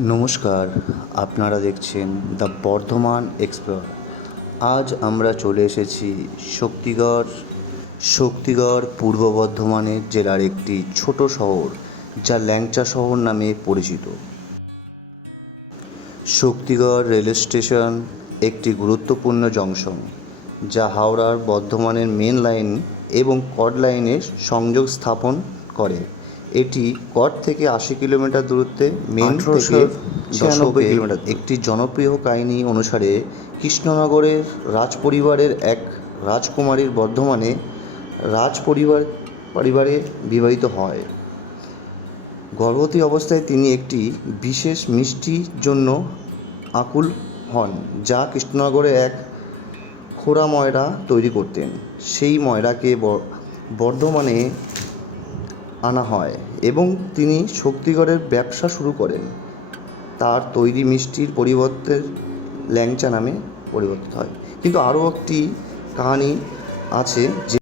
নমস্কার, আপনারা দেখছেন দ্য বর্ধমান এক্সপ্লোর। আজ আমরা চলে এসেছি শক্তিগড় শক্তিগড় পূর্ব বর্ধমানের জেলার একটি ছোট শহর, যা ল্যাংচা শহর নামে পরিচিত। শক্তিগড় রেল স্টেশন একটি গুরুত্বপূর্ণ জংশন, যা হাওড়ার বর্ধমানের মেন লাইন এবং কড লাইনের সংযোগ স্থাপন করে। এটি কড থেকে আশি কিলোমিটার দূরত্বে মেন থেকে ছিয়ানব্বই কিলোমিটার একটি জনপ্রিয় কাহিনী অনুসারে কৃষ্ণনগরের রাজ পরিবারের এক রাজকুমারীর বর্ধমানে রাজ পরিবার পরিবারে বিবাহিত হয়। গর্ভবতী অবস্থায় তিনি একটি বিশেষ মিষ্টির জন্য আকুল হন যা কৃষ্ণনগরে এক খোড়া ময়রা তৈরি করতেন। সেই ময়রাকে ব- বর্ধমানে আনা হয় এবং তিনি শক্তিগড়ের ব্যবসা শুরু করেন। তার তৈরি মিষ্টির পরিবর্তে ল্যাংচা নামে পরিবর্তিত হয়। কিন্তু আরও একটি কাহানি আছে যে